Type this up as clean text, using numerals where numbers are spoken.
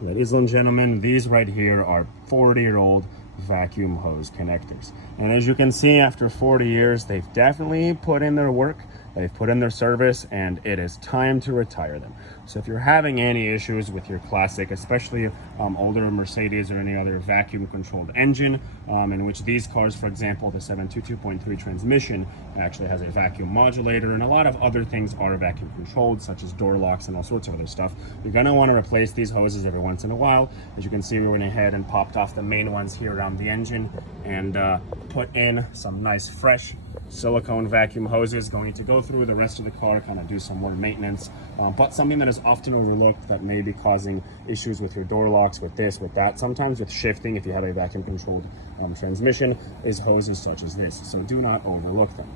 Ladies and gentlemen, these right here are 40-year-old vacuum hose connectors. And as you can see, after 40 years, they've definitely put in their work, they've put in their service, and it is time to retire them. So if you're having any issues with your classic, especially older Mercedes or any other vacuum controlled engine, in which these cars, for example, the 722.3 transmission actually has a vacuum modulator, and a lot of other things are vacuum controlled, such as door locks and all sorts of other stuff, you're gonna wanna replace these hoses every once in a while. As you can see, we went ahead and popped off the main ones here around the engine and put in some nice fresh silicone vacuum hoses, going to go through the rest of the car, kind of do some more maintenance, but something that is often overlooked that may be causing issues with your door locks, with this, with that, sometimes with shifting if you have a vacuum controlled transmission, is hoses such as this. So do not overlook them.